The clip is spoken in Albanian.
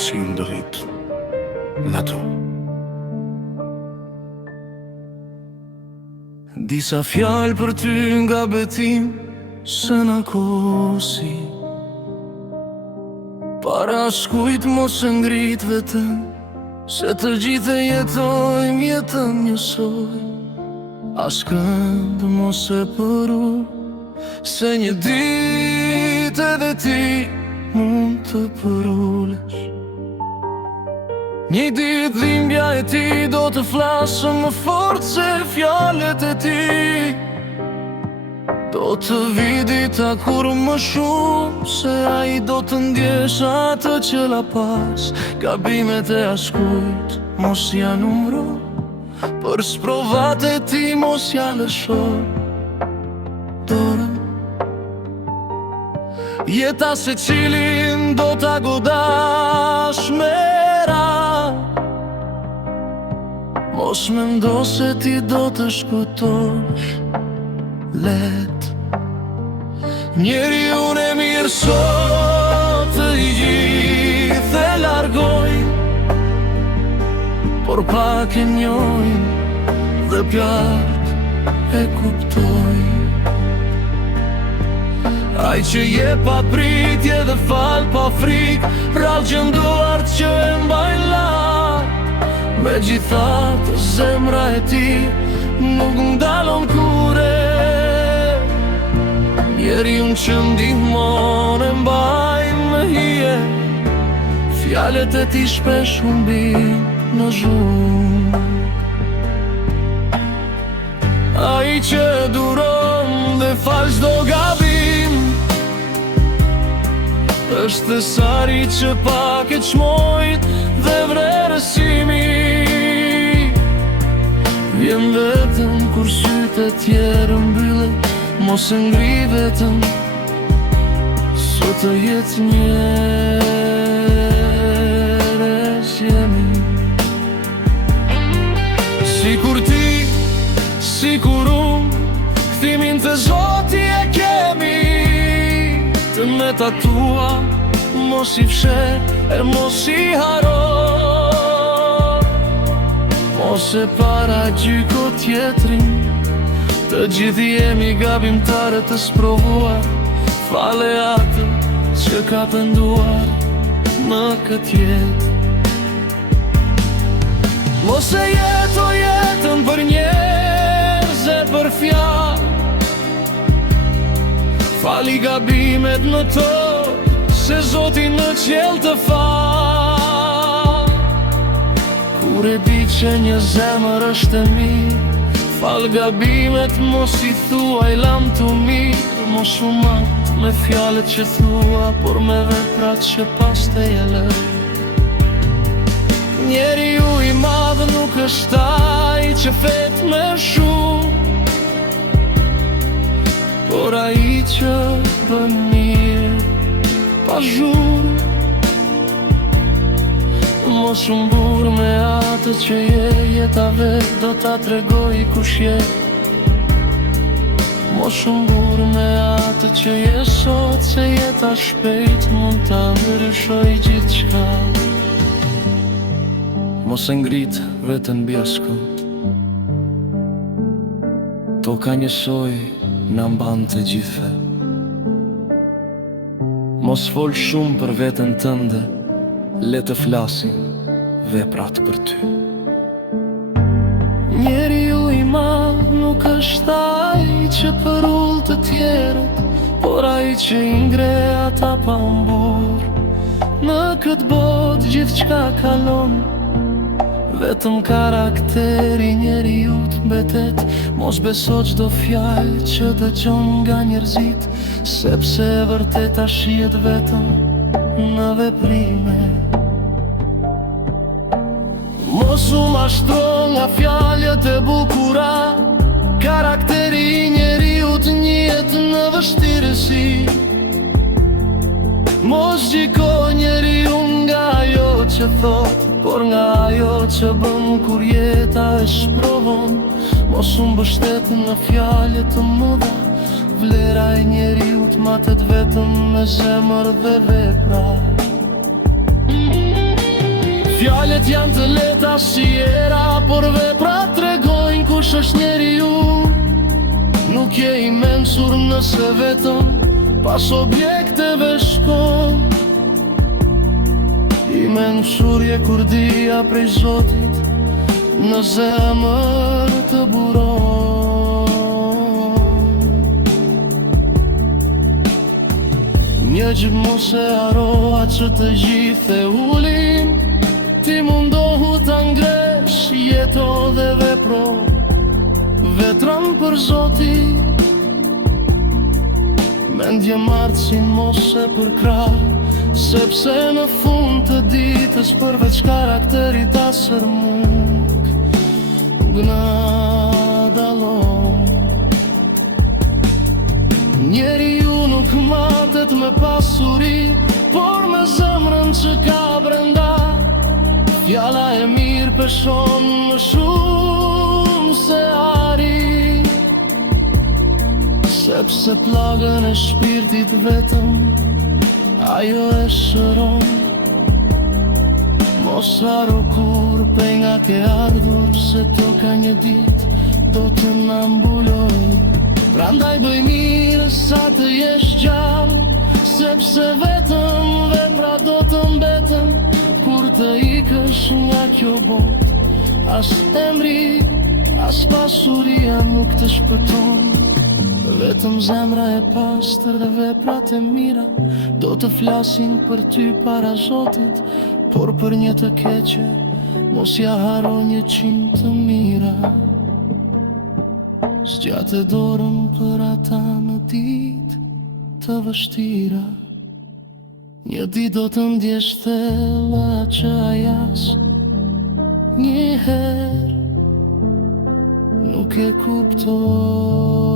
si ndërit në tu. Disa fjalë për ty nga betim se në kosi, para shkujt mos e ngrit vetëm, se të gjithë e jetojmë jetën njësoj. As kënd mos e përu, se një ditë edhe ti mund të përulesh. Një ditë dhimbja e ti do të flasë më fort se fjallet e ti. Do të vidita kur më shumë, se a i do të ndjesh atë që la pas. Gabimet e askujt mos ja numru, për sprovat e ti mos ja lëshoj dorën. Jeta se cilin do t'a godash me ra, mos me ndo se ti do të shkutosh let. Njeri unë e mirë sot të i gjithë e largojnë, por pak e njojnë dhe pjart e kuptojnë. Ai që je pa pritje dhe fal pa frik, rrallë që nduart që e mbajnë lart. Me gjithatë zemra e ti nuk ndalon kure. Njeri unë që ndihmon e mbajnë me hije, fjallet e ti shpesh humbin në zhurmë. Ai që duron dhe fal çdo gabim, është e sari që pak e qmojt dhe vrerësimi. Vjen vetëm kur sytë e tjerë mbyllet, mos e ngri vetëm, sot të jetë njerëz jemi. Sikur ti, sikur unë, kthimin të Zoti e kemi. Të meta tua mos i fshe e mos i haro, mos e para gjyko tjetrin. Të gjithi jemi gabimtare të sprovuar, fale atë që ka pënduar në këtë jetë. Mos e jeto jetën për njerëz e për fjalë, fali gabimet në to, se Zoti në qiell të fal. Kur e di që një zemër është e mirë, fal gabimet mos i thuaj lam të mirë. Mos u mat me fjallet që thua, por me veprat që pas të jelë. Njeri ju i madh nuk është ai që fet me shumë, por ai që bën mirë pa zhurmë. Mos u mbur me atë që je, jeta vet do ta tregoj kush je. Mos u mbur me atë që je sot, se jeta shpejt mund ta ndryshoj gjithçka. Mos e ngrit veten mbi askund, toka njësoj na mban të gjithve. Mos fol shumë për veten tënde, le të flasin veprat për ty. Njeri ju i madh nuk është ai që përull të tjerët, por ai që i ngre ata pa mbur. Në këtë botë gjithçka kalon, vetëm karakteri njeriut mbetet. Mos beso çdo fjalë që dëgjon nga njerëzit, sepse e vërteta shihet vetëm në veprime. Mos u mashtro nga fjalët e bukura, karakteri i njeriut njihet në vështirësi. Mos gjiko njeriu nga ajo që thot, por nga ajo që bën kur jeta e shprovon. Mos u mbështet në fjalët të muda, vlera e njeriut matet vetëm me zemër dhe vepra. Fjallet janë të lehta si era, por veprat tregojnë kush është njeriu. Nuk je i mensur nëse vetëm pas objekteve shkon. I mensur je kur dia prej Zotit në zemër të buron. Një gjë mos e haroa që të gjithë e ulim. Ti mundohu të ngresh, jeto dhe vepro vetëm për Zotin. Mendje martësin mos e përkrah, sepse në fund të ditës përveç karakterit asër muk gna dalon. Njeriu nuk matet me pasuri, por me zemrën që ka brenda. Fjala e mirë peshon më shumë se ari, sepse plagën e shpirtit vetëm ajo e shëron. Mos haro kur penga ke ardhur, se toka një dit do të na mbuloj. Prandaj bëj mirë sa të jesh gjallë, sepse vetëm vepra do të mbeten. Kur të ikësh nga kjo botë, as emri, as pasuria nuk të shpëton. Vetëm zemra e pastër dhe veprat e mira do të flasin për ty para Zotit, por për një të keqe mos ja haro 100 të mira. Zgjate dorën për ata në ditë të vështira. Një ditë do të ndjesh thella që ajas një herë nuk e kuptoj.